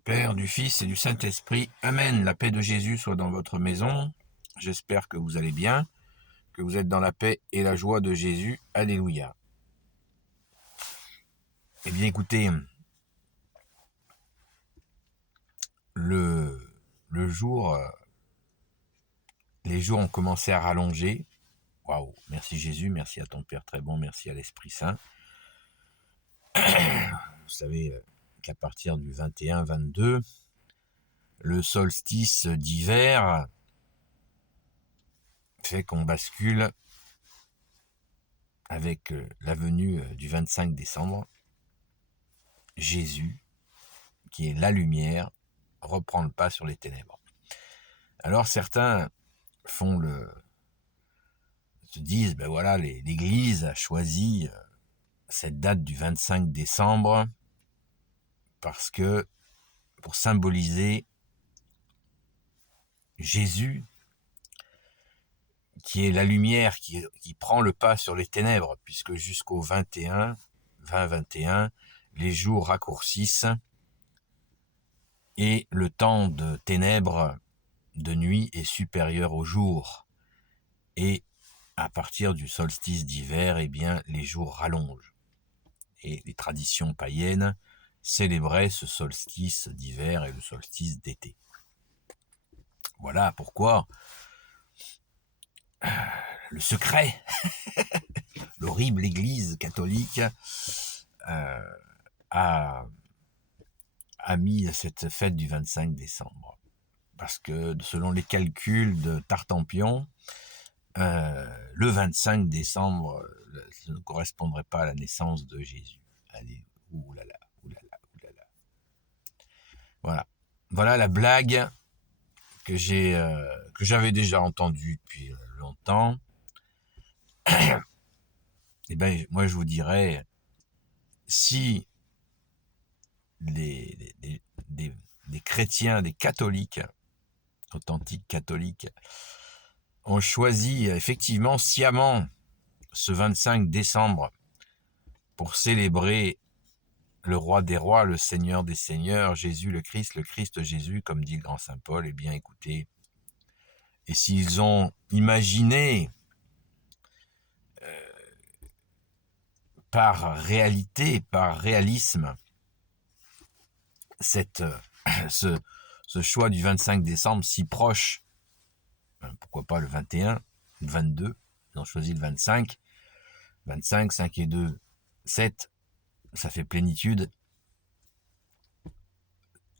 Père, du Fils et du Saint-Esprit. Amen. La paix de Jésus soit dans votre maison. J'espère que vous allez bien, que vous êtes dans la paix et la joie de Jésus. Alléluia. Eh bien, écoutez, le jour, les jours ont commencé à rallonger. Waouh, merci Jésus, merci à ton Père très bon, merci à l'Esprit Saint. Vous savez qu'à partir du 21-22, le solstice d'hiver fait qu'on bascule avec la venue du 25 décembre. Jésus, qui est la lumière, reprend le pas sur les ténèbres. Alors certains se disent, ben voilà, l'Église a choisi cette date du 25 décembre parce que pour symboliser Jésus, qui est la lumière qui prend le pas sur les ténèbres, puisque jusqu'au 20-21, les jours raccourcissent et le temps de ténèbres de nuit est supérieur au jour. Et à partir du solstice d'hiver, eh bien, les jours rallongent. Et les traditions païennes célébraient ce solstice d'hiver et le solstice d'été. Voilà pourquoi le secret, l'horrible Église catholique a mis cette fête du 25 décembre. Parce que selon les calculs de Tartampion, le 25 décembre, ça ne correspondrait pas à la naissance de Jésus. Allez, oulala, oulala, oulala. Voilà la blague que j'avais déjà entendue depuis longtemps. Et ben, moi je vous dirais, si des chrétiens, des catholiques, authentiques catholiques, ont choisi effectivement sciemment ce 25 décembre pour célébrer le roi des rois, le seigneur des seigneurs, Jésus le Christ Jésus, comme dit le grand saint Paul, eh bien écoutez, et s'ils ont imaginé par réalité, par réalisme, ce choix du 25 décembre si proche, pourquoi pas le 21, le 22, ils ont choisi le 25, 25, 5 et 2, 7, ça fait plénitude,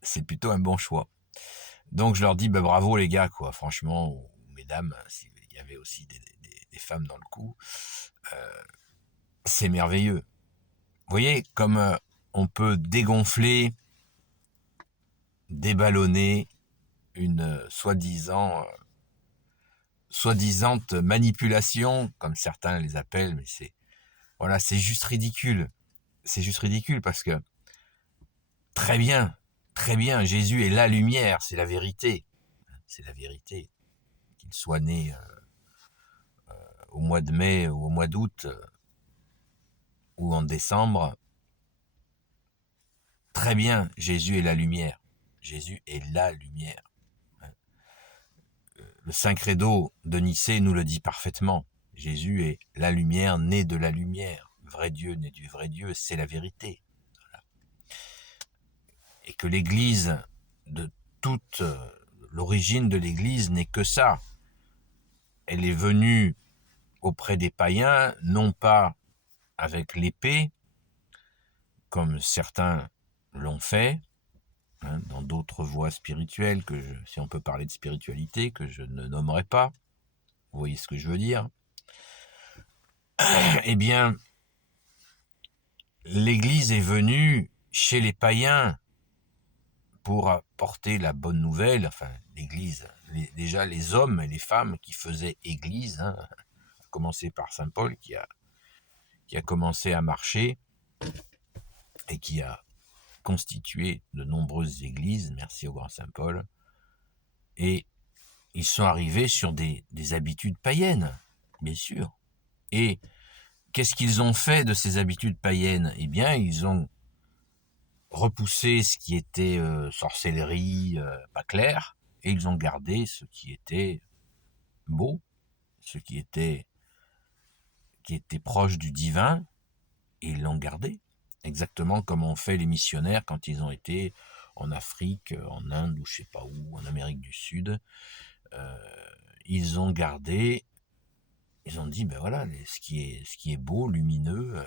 c'est plutôt un bon choix. Donc je leur dis, bah, bravo les gars, quoi. Franchement, ou mesdames, s'il y avait aussi des femmes dans le coup, c'est merveilleux. Vous voyez, comme on peut dégonfler, déballonner une soi-disante manipulation, comme certains les appellent, mais c'est juste ridicule. C'est juste ridicule parce que très bien, Jésus est la lumière, c'est la vérité. C'est la vérité. Qu'il soit né au mois de mai ou au mois d'août ou en décembre, très bien, Jésus est la lumière. Jésus est la lumière. Le Saint Credo de Nicée nous le dit parfaitement. Jésus est la lumière née de la lumière. Vrai Dieu né du vrai Dieu, c'est la vérité. Voilà. Et que l'Église, de toute l'origine de l'Église n'est que ça. Elle est venue auprès des païens, non pas avec l'épée, comme certains l'ont fait, dans d'autres voies spirituelles, si on peut parler de spiritualité, que je ne nommerai pas, vous voyez ce que je veux dire, eh bien, l'Église est venue chez les païens pour apporter la bonne nouvelle, enfin, l'Église, déjà les hommes et les femmes qui faisaient Église, à commencer par saint Paul, qui a commencé à marcher, et qui a constitué de nombreuses églises, merci au grand saint Paul, et ils sont arrivés sur des habitudes païennes, bien sûr. Et qu'est-ce qu'ils ont fait de ces habitudes païennes ? Eh bien, ils ont repoussé ce qui était sorcellerie, pas clair, et ils ont gardé ce qui était beau, ce qui était proche du divin, et ils l'ont gardé. Exactement comme ont fait les missionnaires quand ils ont été en Afrique, en Inde ou je sais pas où, en Amérique du Sud. Ils ont gardé, ils ont dit, ben voilà, ce qui est beau, lumineux,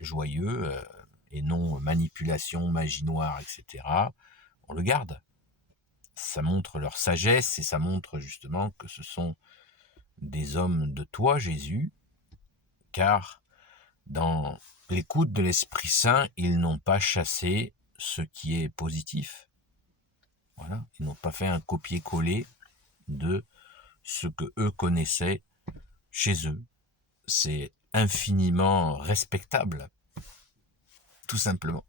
joyeux, et non manipulation, magie noire, etc., on le garde. Ça montre leur sagesse et ça montre justement que ce sont des hommes de toi, Jésus, car dans l'écoute de l'Esprit Saint, ils n'ont pas chassé ce qui est positif. Voilà, ils n'ont pas fait un copier-coller de ce que eux connaissaient chez eux. C'est infiniment respectable, tout simplement.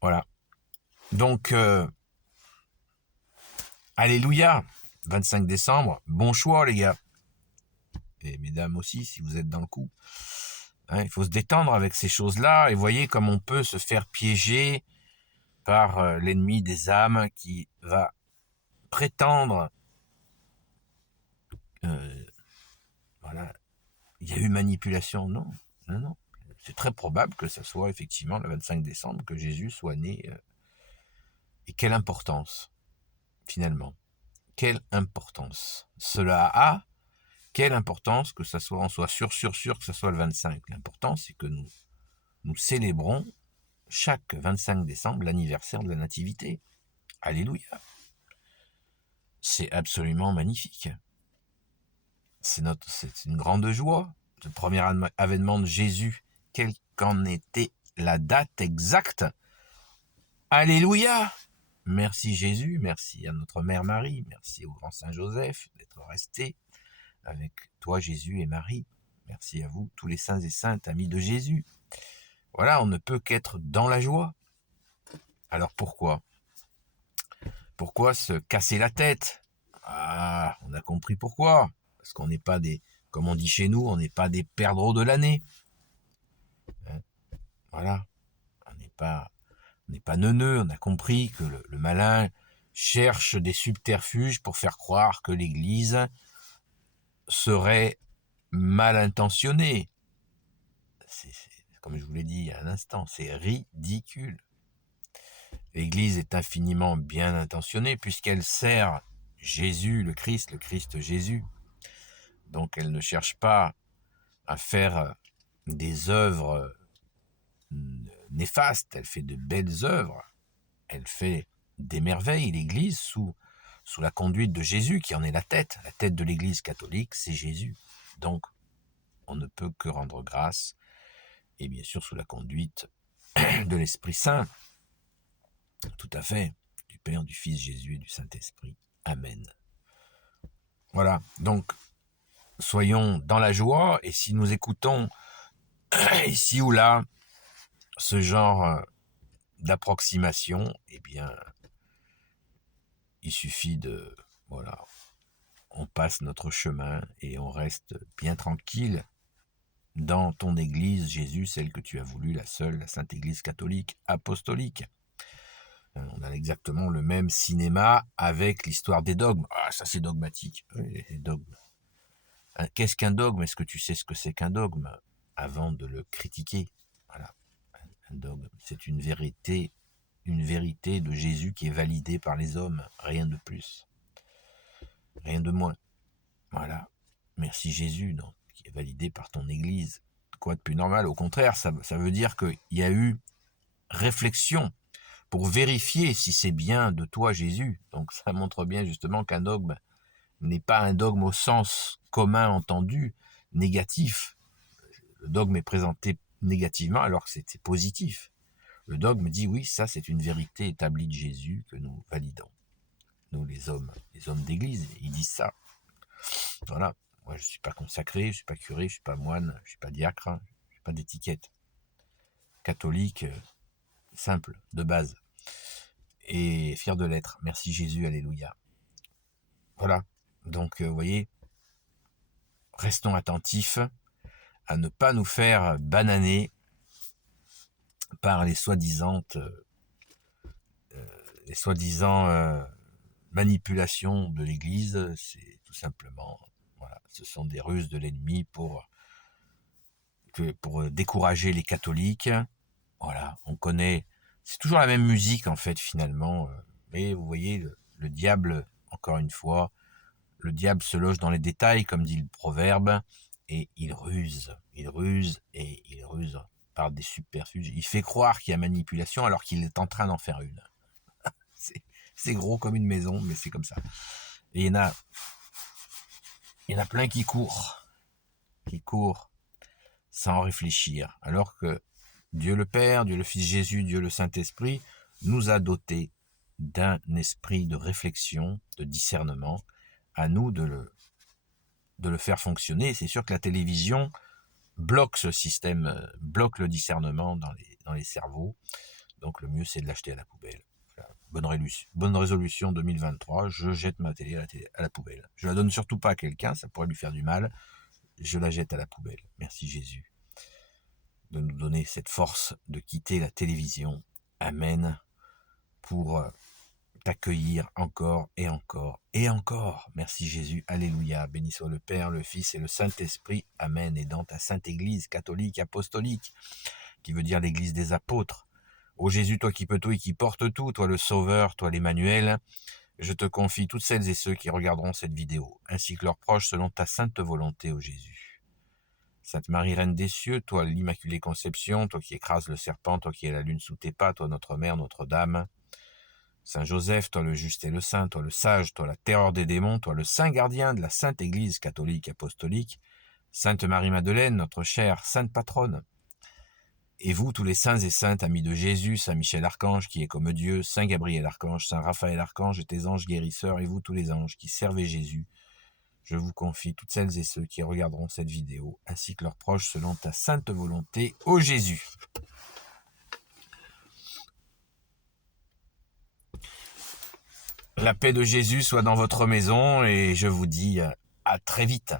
Voilà. Donc, alléluia, 25 décembre, bon choix les gars. Et mesdames aussi, si vous êtes dans le coup. Hein, il faut se détendre avec ces choses-là, et voyez comme on peut se faire piéger par l'ennemi des âmes qui va prétendre, voilà, il y a eu manipulation. Non, non, non. C'est très probable que ce soit effectivement le 25 décembre que Jésus soit né. Et quelle importance, finalement. Quelle importance cela a. Quelle importance que ça soit, on soit sûr que ce soit le 25. L'important, c'est que nous célébrons chaque 25 décembre l'anniversaire de la Nativité. Alléluia. C'est absolument magnifique. C'est une grande joie. Le premier avènement de Jésus, quelle qu'en était la date exacte. Alléluia. Merci Jésus, merci à notre Mère Marie, merci au grand Saint Joseph d'être resté avec toi Jésus et Marie. Merci à vous, tous les saints et saintes, amis de Jésus. Voilà, on ne peut qu'être dans la joie. Alors pourquoi se casser la tête? Ah, on a compris pourquoi. Parce qu'on n'est pas des, comme on dit chez nous, on n'est pas des perdreaux de l'année. Hein, voilà, on n'est pas neuneux, on a compris que le malin cherche des subterfuges pour faire croire que l'Église serait mal intentionnée. Comme je vous l'ai dit il y a un instant, c'est ridicule. L'Église est infiniment bien intentionnée puisqu'elle sert Jésus, le Christ Jésus. Donc elle ne cherche pas à faire des œuvres néfastes, elle fait de belles œuvres, elle fait des merveilles, l'Église, sous la conduite de Jésus, qui en est la tête de l'Église catholique, c'est Jésus. Donc on ne peut que rendre grâce, et bien sûr sous la conduite de l'Esprit Saint, tout à fait, du Père, du Fils Jésus et du Saint-Esprit. Amen. Voilà, donc soyons dans la joie, et si nous écoutons ici ou là ce genre d'approximation, eh bien, il suffit de, voilà, on passe notre chemin et on reste bien tranquille dans ton église, Jésus, celle que tu as voulu, la seule, la Sainte Église catholique apostolique. On a exactement le même cinéma avec l'histoire des dogmes. Ah, ça c'est dogmatique, les dogmes. Qu'est-ce qu'un dogme? Est-ce que tu sais ce que c'est qu'un dogme avant de le critiquer? Voilà. Un dogme, c'est une vérité de Jésus qui est validée par les hommes, rien de plus, rien de moins. Voilà. Merci Jésus, donc, qui est validé par ton Église. Quoi de plus normal? Au contraire, ça veut dire qu'il y a eu réflexion pour vérifier si c'est bien de toi Jésus. Donc ça montre bien justement qu'un dogme n'est pas un dogme au sens commun entendu, négatif. Le dogme est présenté négativement alors que c'est positif. Le dogme dit oui, ça c'est une vérité établie de Jésus que nous validons. Nous les hommes d'église, ils disent ça. Voilà, moi je ne suis pas consacré, je ne suis pas curé, je ne suis pas moine, je ne suis pas diacre, je n'ai pas d'étiquette. Catholique, simple, de base. Et fier de l'être. Merci Jésus, alléluia. Voilà, donc vous voyez, restons attentifs à ne pas nous faire bananer par les soi-disant manipulations de l'Église. C'est tout simplement, voilà, ce sont des ruses de l'ennemi pour décourager les catholiques. Voilà, on connaît, c'est toujours la même musique en fait finalement, mais vous voyez, le diable, encore une fois, le diable se loge dans les détails, comme dit le proverbe, et il ruse et il ruse par des subterfuges. Il fait croire qu'il y a manipulation alors qu'il est en train d'en faire une. C'est gros comme une maison, mais c'est comme ça. Et il y en a plein qui courent sans réfléchir, alors que Dieu le Père, Dieu le Fils Jésus, Dieu le Saint-Esprit nous a dotés d'un esprit de réflexion, de discernement. À nous de le faire fonctionner. C'est sûr que la télévision bloque ce système, bloque le discernement dans les cerveaux. Donc le mieux, c'est de l'acheter à la poubelle. Voilà. Bonne résolution 2023, je jette ma télé à la poubelle. Je la donne surtout pas à quelqu'un, ça pourrait lui faire du mal. Je la jette à la poubelle. Merci Jésus de nous donner cette force de quitter la télévision. Amen. Pour t'accueillir encore et encore et encore. Merci Jésus, alléluia. Béni soit le Père, le Fils et le Saint-Esprit. Amen. Et dans ta sainte Église catholique, apostolique, qui veut dire l'Église des apôtres. Ô Jésus, toi qui peux tout et qui porte tout, toi le Sauveur, toi l'Emmanuel, je te confie toutes celles et ceux qui regarderont cette vidéo, ainsi que leurs proches, selon ta sainte volonté, ô Jésus. Sainte Marie, Reine des cieux, toi l'Immaculée Conception, toi qui écrases le serpent, toi qui es la lune sous tes pas, toi notre Mère, Notre-Dame. Saint Joseph, toi le juste et le saint, toi le sage, toi la terreur des démons, toi le saint gardien de la sainte Église catholique apostolique, Sainte Marie-Madeleine, notre chère sainte patronne. Et vous, tous les saints et saintes, amis de Jésus, Saint Michel Archange, qui est comme Dieu, Saint Gabriel Archange, Saint Raphaël Archange et tes anges guérisseurs, et vous, tous les anges qui servez Jésus, je vous confie toutes celles et ceux qui regarderont cette vidéo, ainsi que leurs proches, selon ta sainte volonté, ô Jésus. La paix de Jésus soit dans votre maison et je vous dis à très vite.